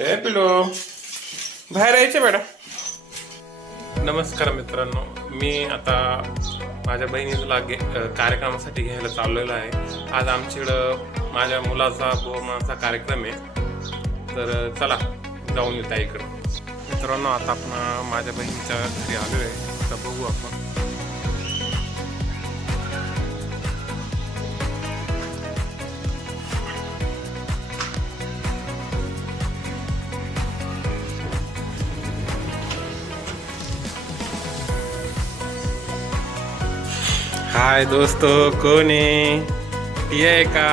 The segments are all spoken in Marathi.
ए पिलो बाहेर यायचे मॅडम नमस्कार मित्रांनो. मी आता माझ्या बहिणीला गे कार्यक्रमासाठी घ्यायला चाललेलो आहे. आज आमच्याकडं माझ्या मुलाचा बोमाचा कार्यक्रम आहे. तर चला जाऊन येऊ इकडं. मित्रांनो आता आपण माझ्या बहिणीच्या घरी आलो आहे आता बघू आपण. हाय दोस्तो कोण? आहे ती का?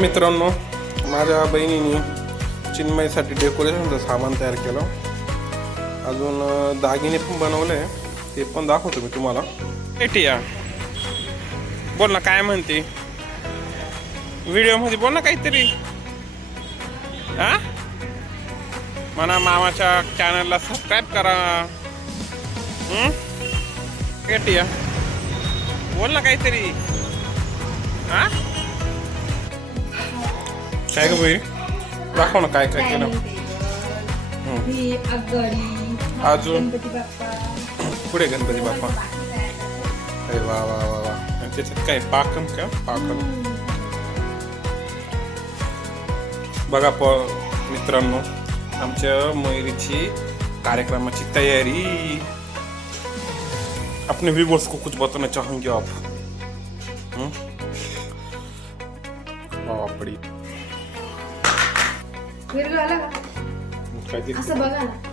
मित्रांनो माझ्या बहिणीने चिन्मयसाठी डेकोरेशनचं सामान तयार केलं. अजून दागिने पण बनवले ते पण दाखवतो मी तुम्हाला. टिया बोल ना काय म्हणते? व्हिडिओमध्ये बोल ना काहीतरी. हा म्हणा मामाच्या चॅनलला सबस्क्राईब करा. हं? टिया बोल ना काहीतरी. हा? काय ग बाई? दाखव ना काय काय केलं. अजून? पुढे गणपती बाप्पा. अरे वा वा वा वा. आणि त्याच्यात काय पाकम का? पाकम बघा प मित्रांनो आमच्या मयुरीची कार्यक्रमाची तयारी. अपने व्यूवर्स को कुछ बताना चाहेंगे आप? बापड़ी असं बघा ना।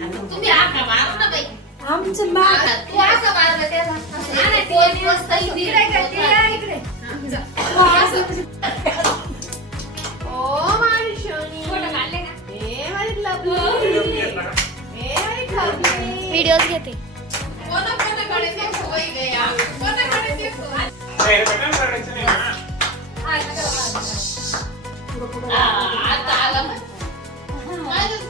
तुम्ही आका मारू ना बाई. आमचं मा आका, तू आका मारलं त्याला. नाही, आहे. इकडे इकडे या इकडे ओ, माझी शोनी. ए, माझी लवली. ए, माझी लवली. व्हिडिओज घेते कोणा- कोणाकडे बाई गया. कोणाकडे देखो. आ, आता आला मग. माझ्याकडे पाय ठेवून घेतलं वाटत येतं. आई, आजीकडे. तो इकडं पाय ना माझ्या दाखला हिरो.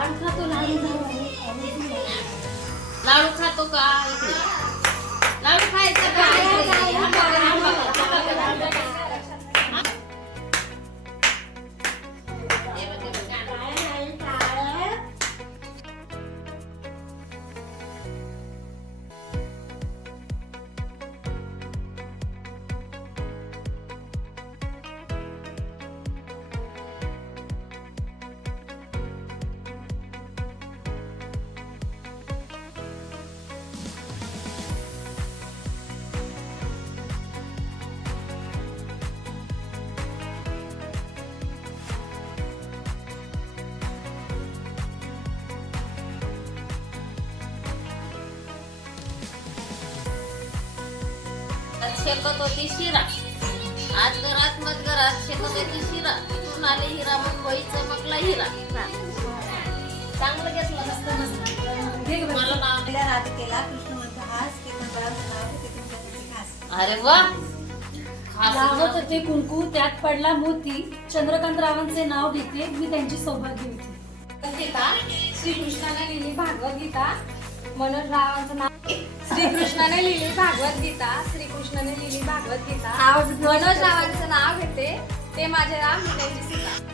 લાડુ ખાતો લાડુ લાડુ ખાતો કા? લાડુ ખાય છે. शेकत होती शिरा. आज घरात मत घरात शेकत होती शिरा. तिथून आले हिरा मुंबई चमकला हिरा. चांगलं घेतलं मस्त मला नाव हास तुमच्या खास अरे वा. खास लावत नाव. होते कुंकू त्यात पडला मोती. चंद्रकांत रावांचे नाव घेते मी त्यांची सौभाग्य होती. गीता श्रीकृष्णाने लिहिली भागवत गीता. मनोज रावांचं नाव श्रीकृष्णाने लिहिली भागवत गीता श्रीकृष्णाने लिहिली भागवत गीता मनोज रावांचं नाव घेते. ते माझे राम मी त्यांची सीता